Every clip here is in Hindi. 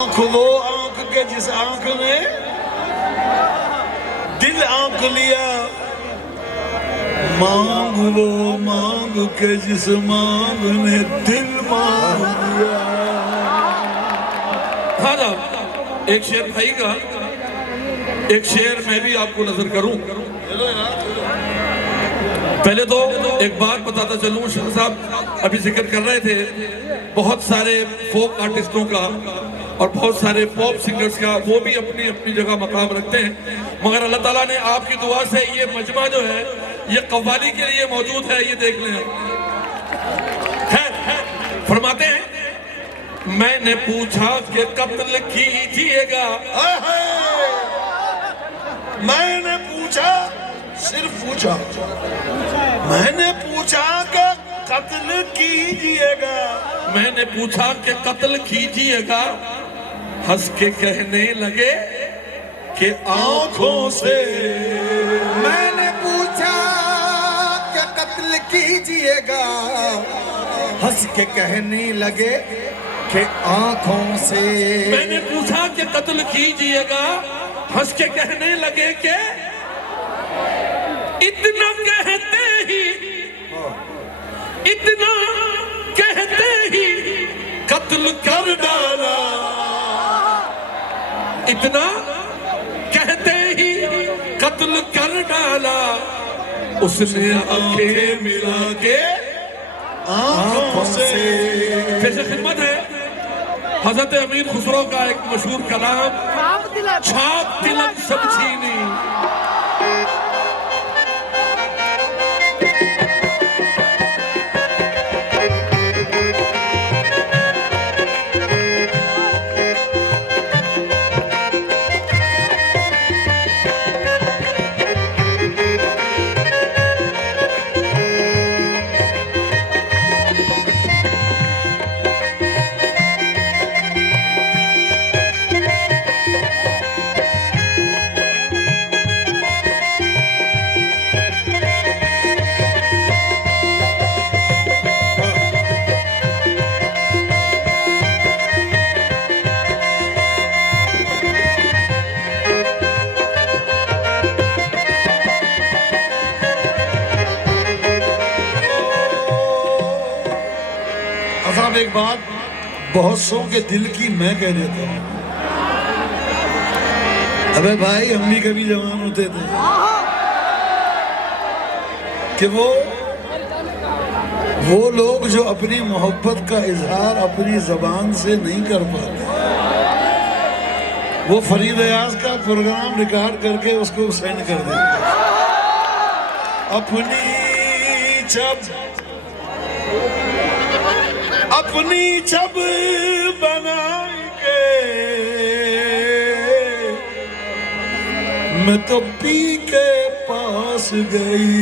आँख वो आँख के जिस आँख ने दिल आँख लिया, मांग वो मांग के जिस मांग ने दिल मांग लिया। हाँ साहब, एक शेर भाई का, एक शेर मैं भी आपको नजर करूं। पहले तो एक बात बताता चलूं, शाह साहब अभी जिक्र कर रहे थे बहुत सारे फोक आर्टिस्टों का और बहुत सारे पॉप सिंगर्स का, वो भी अपनी अपनी जगह मकाम रखते हैं, मगर अल्लाह ताला ने आपकी दुआ से ये मजमा जो है ये कव्वाली के लिए मौजूद है, ये देख लें। खैर फरमाते हैं, मैंने पूछा कि कत्ल कीजिएगा, मैंने पूछा, सिर्फ पूछा, मैंने पूछा कि कत्ल कीजिएगा, मैंने पूछा कि कत्ल कीजिएगा, हंस के कहने लगे कि आंखों से। मैंने पूछा कि कत्ल कीजिएगा, हंस के कहने लगे कि आंखों से। मैंने पूछा कि कत्ल कीजिएगा, हंस के कहने लगे कि इतना कहते ही, इतना कहते ही कत्ल कर डाला, इतना कहते ही कत्ल कर डाला, उसने आंखें मिला के आंखों से। पेश खिदमत है हजरत अमीर खुसरो का एक मशहूर कलाम, छाप तिलक सब छीनी। साहब एक बात बहुत सौ के दिल की मैं कह देता हूँ, अबे भाई हम भी कभी जवान होते थे कि वो लोग जो अपनी मोहब्बत का इजहार अपनी जबान से नहीं कर पाते, वो फरीद अयाज का प्रोग्राम रिकॉर्ड करके उसको सेंड कर देते। अपनी छब बनाई के मैं तो पी के पास गई,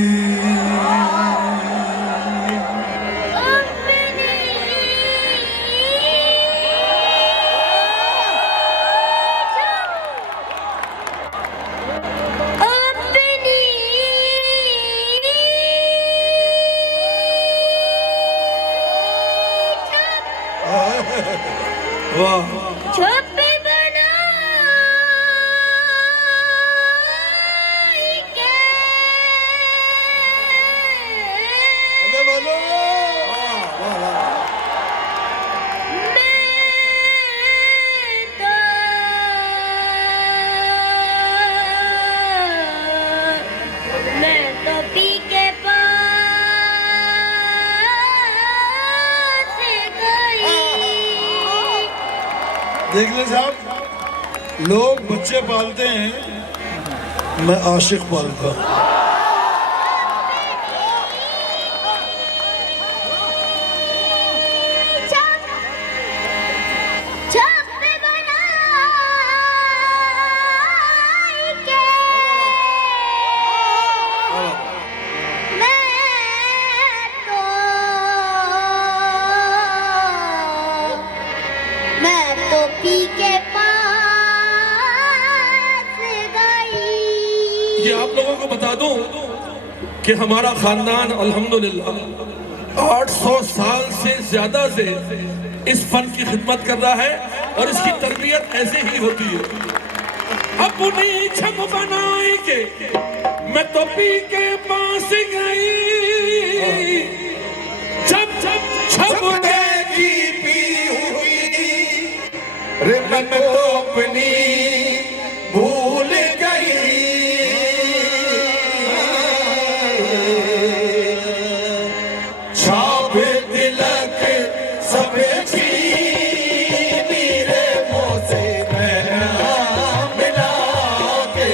वाह देख ले साहब, लोग बच्चे पालते हैं, मैं आशिक पालता हूँ। ये आप लोगों को बता दूं कि हमारा खानदान अल्हम्दुलिल्लाह 800 साल से ज्यादा से इस फन की खिदमत कर रहा है और इसकी तरबियत ऐसे ही होती है। अपनी छम बनाई के मैं तो पी के पास गई, जब जब छम की पी हुई रे मैं तो अपनी भूल गई। छाप तिलक सब छीनी रे मुँह से नैना मिला के।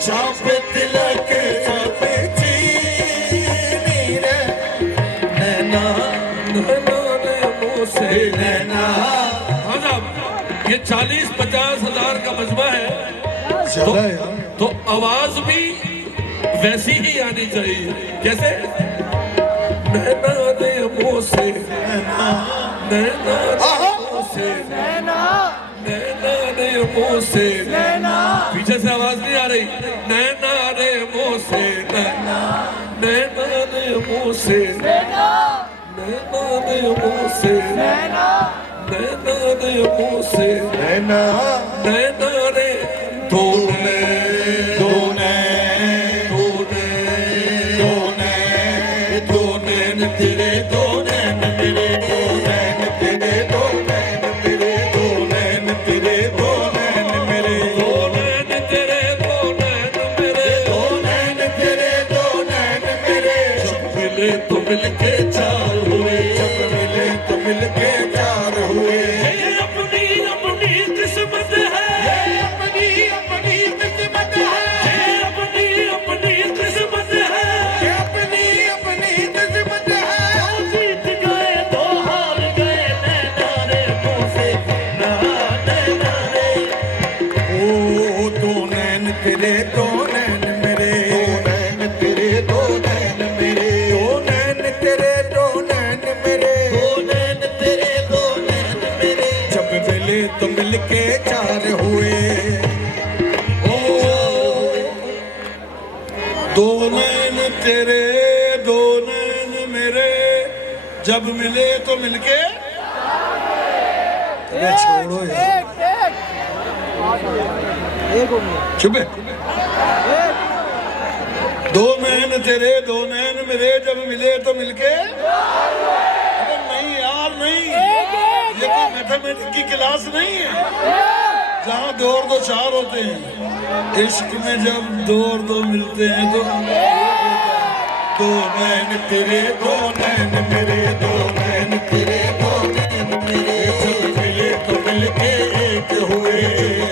छाप तिलक सब छीनी रे मुँह से नैना। हाँ साहब, ये 40-50 हजार का मजमा है, ज्यादा है यार। तो आवाज भी वैसी ही आनी चाहिए जैसे नैना दे मुँह से, नैना दे मुँह से, नैना दे मुँह से। पीछे से आवाज नहीं आ रही। नैना दे मुँह से, नैना दे मुँह से, नैना दे मुँह से, नैना दे मुँह से, नैना रे तूने तेरे दो नैन मेरे, दो नैन तेरे, दो नैन तेरे, दो नैन तेरे, दो नैन मेरे, दो नैन तेरे, दो नैन मेरे, दो नैन तेरे, दो नैन मेरे। जब मिले तो मिलके चार हुए, जब मिले तो मिलके चार हुए। ये अपनी अपनी किस्मत है, ये अपनी अपनी किस्मत है, ये अपनी अपनी किस्मत है, ये अपनी अपनी किस्मत है। जीत गए तो हार गए, नैना रे मुँह से, नैना रे। ओ दो नैन तेरे, दो नैन मेरे, दो नैन तेरे, दो नैन मेरे, दो नैन तेरे, दो नैन मेरे, दो नैन तेरे, दो नैन मेरे। जब मिले तो मिलके चार हुए। दो नैन तेरे, दो नैन मेरे, जब मिले तो मिलके। अरे छोड़ो यार, चुप है। दो नैन तेरे, दो नैन मेरे, जब मिले तो मिलके। अरे नहीं यार नहीं, ये कोई मैथमेटिक्स की क्लास नहीं है जहाँ दो और दो चार होते हैं। इश्क में जब दो और दो मिलते हैं तो दो नैन तेरे, दो नैन मेरे, दो नैन तेरे, दो नैन मेरे। जब मिले तो मिलके एक हुए,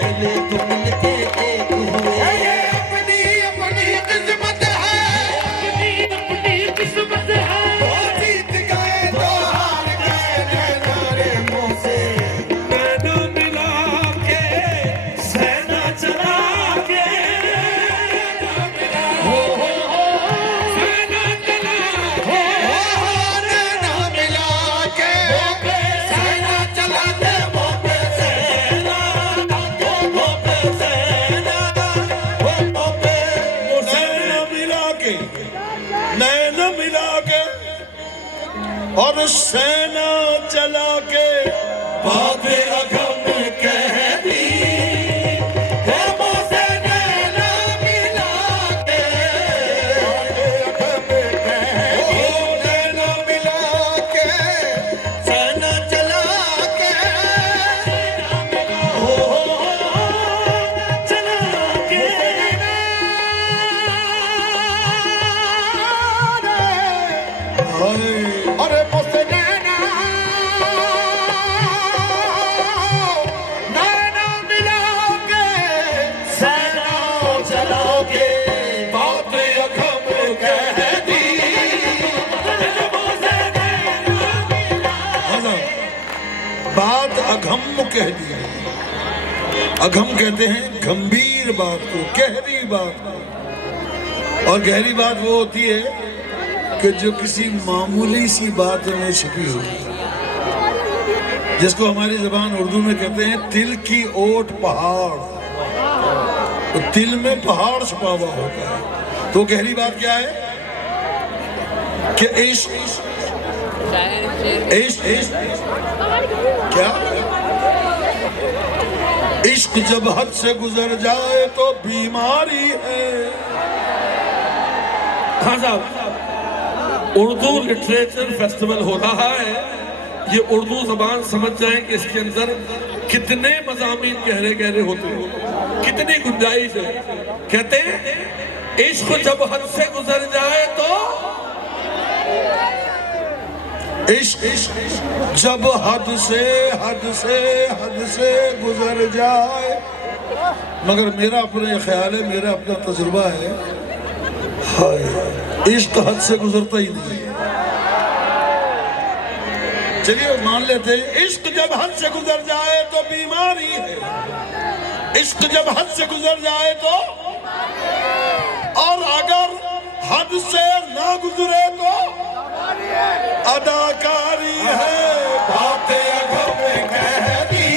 मिले तो मिलके एक हुए। ये अपनी अपनी किस्मत है, अपनी अपनी किस्मत है। वो जीत गए तो हार गए, नैना रे मुँह से। नैना मिला के सहना चला के, सहना चला के, नैना मिला के सहना चला दे वो पे सहना, वो पे सहना, वो पे। नैन मिला के, नैन मिला के और सेना चला के। बाबे अगम कह दी है मोसे नैना मिला के। बाबे अगम कह दी नैना मिला के, सहना चला के, चला के। हाय अरे मोसे नैना अघम कह दिया। अघम कहते हैं गंभीर बात को, गहरी बात को। और गहरी बात वो होती है कि जो किसी मामूली सी बात में छिपी होती है, जिसको हमारी जबान उर्दू में कहते हैं तिल की ओट पहाड़। तो तिल में पहाड़ छुपा हुआ होता है। तो गहरी बात क्या है कि इश्क क्या, इश्क जब हद से गुजर जाए तो बीमारी है। हाँ साहब, उर्दू लिटरेचर फेस्टिवल हो रहा है। ये उर्दू जबान समझ जाए कि इसके अंदर कितने मज़ामीन गहरे गहरे होते हैं, कितनी गुंजाइश है। कहते हैं इश्क जब हद से गुजर जाए तो, इश्क जब हद से गुजर जाए। मगर मेरा अपना ख्याल है, मेरा अपना तजुर्बा है, हाय इश्क हद से गुजरता ही नहीं है। चलिए मान लेते हैं इश्क जब हद से गुजर जाए तो बीमारी है। इश्क जब हद से गुजर जाए तो, और अगर हद से ना गुजरे तो अदाकारी है। बातें अघम कह दी,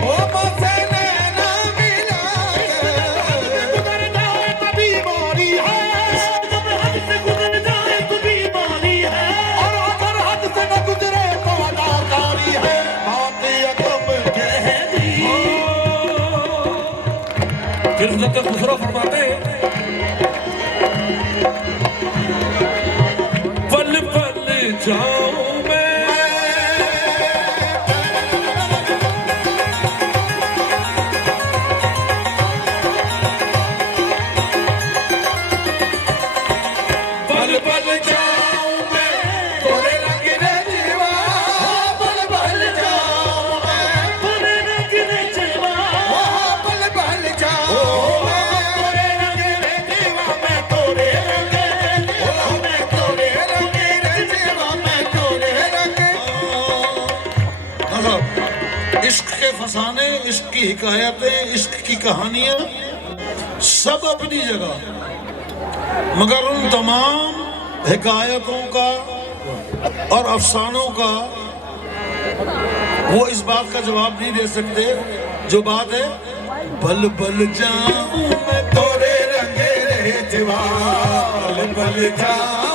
ओ मुझसे नैना मिला के। गुजर जाए तो बीमारी है, जब हद से गुजर जाए तो बीमारी है, और अगर हद से न गुजरे तो अदाकारी है। बातें अघम कह दी। फिर हज़रत खुसरो फरमाते हैं पल पल जाऊं मैं, पल पल जाऊं मैं तोरे रंग रे जीवा, पल पल जाऊं मैं, तोरे रंग रे जीवा, पल पल जाऊं मैं, तोरे रंग रे जीवा, मैं तोरे रंग रे जीवा, मैं तोरे रंग रे जीवा, मैं तोरे रंग। मतलब इश्क के फसाने, इश्क की हिकायतें, इश्क की कहानियां सब अपनी जगह, मगर उन तमाम हिकायतों का और अफसानों का वो इस बात का जवाब नहीं दे सकते जो बात है बल बल जाऊं मैं तोरे रंग रे जीवा, पल पल जाऊं